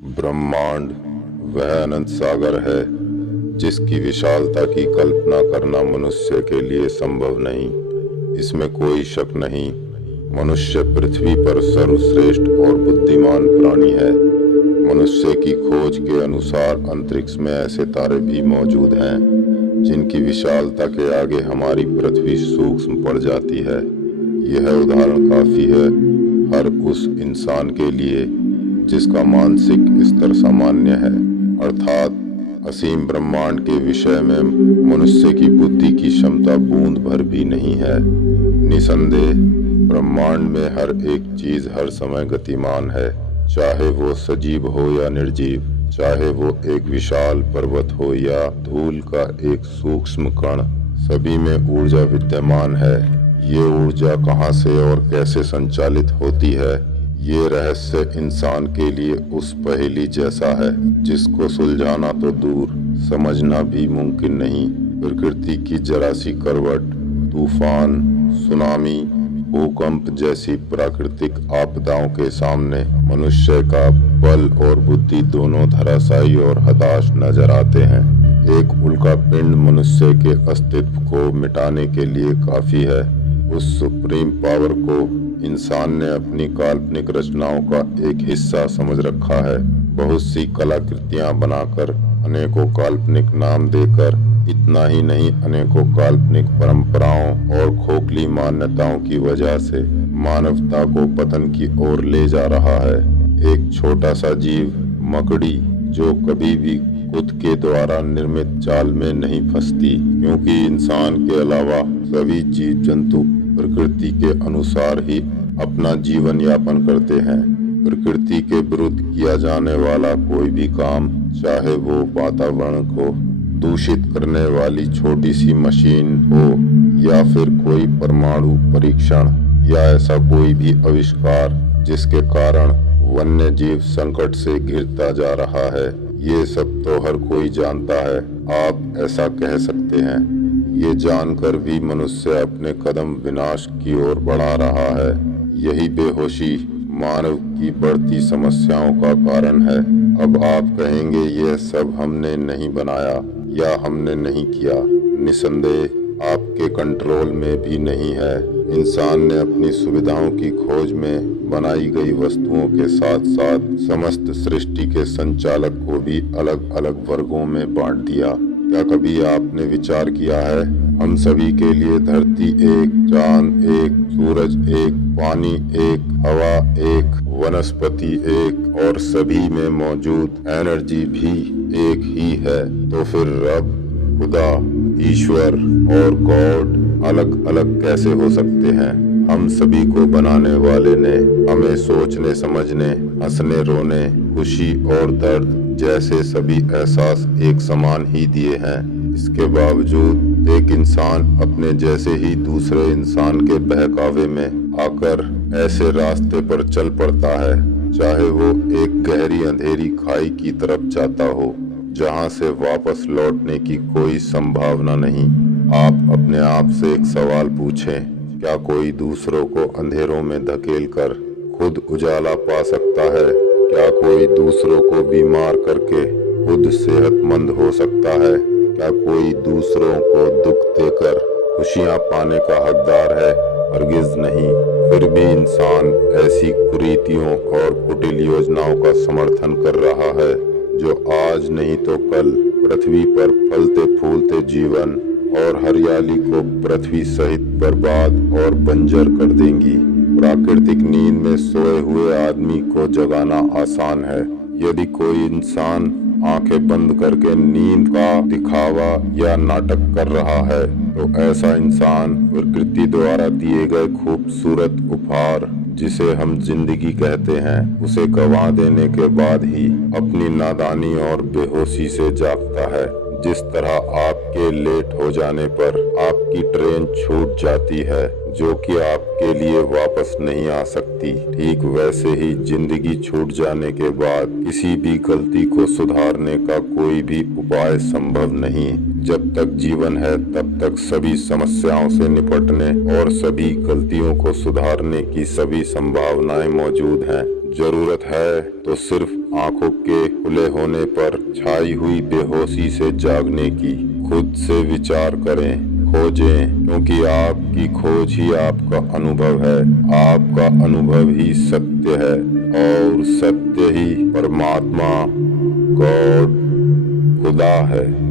ब्रह्मांड वह अनंत सागर है जिसकी विशालता की कल्पना करना मनुष्य के लिए संभव नहीं। इसमें कोई शक नहीं, मनुष्य पृथ्वी पर सर्वश्रेष्ठ और बुद्धिमान प्राणी है। मनुष्य की खोज के अनुसार अंतरिक्ष में ऐसे तारे भी मौजूद हैं जिनकी विशालता के आगे हमारी पृथ्वी सूक्ष्म पड़ जाती है। यह उदाहरण काफी है हर उस इंसान के लिए जिसका मानसिक स्तर सामान्य है, अर्थात असीम ब्रह्मांड के विषय में मनुष्य की बुद्धि की क्षमता बूंद भर भी नहीं है। निसंदेह ब्रह्मांड में हर एक चीज हर समय गतिमान है, चाहे वो सजीव हो या निर्जीव, चाहे वो एक विशाल पर्वत हो या धूल का एक सूक्ष्म कण, सभी में ऊर्जा विद्यमान है। ये ऊर्जा कहाँ से और कैसे संचालित होती है, ये रहस्य इंसान के लिए उस पहेली जैसा है जिसको सुलझाना तो दूर, समझना भी मुमकिन नहीं। प्रकृति की जरा सी करवट, तूफान, सुनामी, भूकंप जैसी प्राकृतिक आपदाओं के सामने मनुष्य का बल और बुद्धि दोनों धराशायी और हताश नजर आते हैं। एक उल्का पिंड मनुष्य के अस्तित्व को मिटाने के लिए काफी है। उस सुप्रीम पावर को इंसान ने अपनी काल्पनिक रचनाओं का एक हिस्सा समझ रखा है। बहुत सी कलाकृतियां बनाकर, अनेकों काल्पनिक नाम देकर, इतना ही नहीं अनेकों काल्पनिक परंपराओं और खोखली मान्यताओं की वजह से मानवता को पतन की ओर ले जा रहा है। एक छोटा सा जीव, मकड़ी, जो कभी भी खुद के द्वारा निर्मित जाल में नहीं फंसती, क्योंकि इंसान के अलावा सभी जीव जंतु प्रकृति के अनुसार ही अपना जीवन यापन करते हैं। प्रकृति के विरुद्ध किया जाने वाला कोई भी काम, चाहे वो वातावरण को दूषित करने वाली छोटी सी मशीन हो या फिर कोई परमाणु परीक्षण या ऐसा कोई भी आविष्कार जिसके कारण वन्य जीव संकट से घिरता जा रहा है, ये सब तो हर कोई जानता है। आप ऐसा कह सकते हैं। ये जानकर भी मनुष्य अपने कदम विनाश की ओर बढ़ा रहा है। यही बेहोशी मानव की बढ़ती समस्याओं का कारण है। अब आप कहेंगे यह सब हमने नहीं बनाया या हमने नहीं किया। निसंदेह आपके कंट्रोल में भी नहीं है। इंसान ने अपनी सुविधाओं की खोज में बनाई गई वस्तुओं के साथ साथ समस्त सृष्टि के संचालक को भी अलग अलग वर्गों में बांट दिया। क्या कभी आपने विचार किया है, हम सभी के लिए धरती एक, चांद एक, सूरज एक, पानी एक, हवा एक, वनस्पति एक और सभी में मौजूद एनर्जी भी एक ही है। तो फिर रब, खुदा, ईश्वर और गॉड अलग अलग कैसे हो सकते हैं? हम सभी को बनाने वाले ने हमें सोचने समझने, हंसने रोने, खुशी और दर्द जैसे सभी एहसास एक समान ही दिए हैं। इसके बावजूद एक इंसान अपने जैसे ही दूसरे इंसान के बहकावे में आकर ऐसे रास्ते पर चल पड़ता है, चाहे वो एक गहरी अंधेरी खाई की तरफ जाता हो जहां से वापस लौटने की कोई संभावना नहीं। आप अपने आप से एक सवाल पूछें, क्या कोई दूसरों को अंधेरों में धकेलकर खुद उजाला पा सकता है? क्या कोई दूसरों को बीमार करके खुद सेहतमंद हो सकता है? क्या कोई दूसरों को दुख देकर खुशियां पाने का हकदार है? हरगिज नहीं। फिर भी इंसान ऐसी कुरीतियों और कुटिल योजनाओं का समर्थन कर रहा है जो आज नहीं तो कल पृथ्वी पर फलते फूलते जीवन और हरियाली को पृथ्वी सहित बर्बाद और बंजर कर देंगी। प्राकृतिक नींद में सोए हुए आदमी को जगाना आसान है। यदि कोई इंसान आंखें बंद करके नींद का दिखावा या नाटक कर रहा है तो ऐसा इंसान प्रकृति द्वारा दिए गए खूबसूरत उपहार, जिसे हम जिंदगी कहते हैं, उसे गंवा देने के बाद ही अपनी नादानी और बेहोशी से जागता है। जिस तरह आपके लेट हो जाने पर आपकी ट्रेन छूट जाती है जो कि आपके लिए वापस नहीं आ सकती, ठीक वैसे ही जिंदगी छूट जाने के बाद किसी भी गलती को सुधारने का कोई भी उपाय संभव नहीं। जब तक जीवन है तब तक सभी समस्याओं से निपटने और सभी गलतियों को सुधारने की सभी संभावनाएं मौजूद हैं। जरूरत है तो सिर्फ आंखों के खुले होने पर छाई हुई बेहोशी से जागने की। खुद से विचार करें, खोजें, क्योंकि आपकी खोज ही आपका अनुभव है। आपका अनुभव ही सत्य है और सत्य ही परमात्मा, गॉड, खुदा है।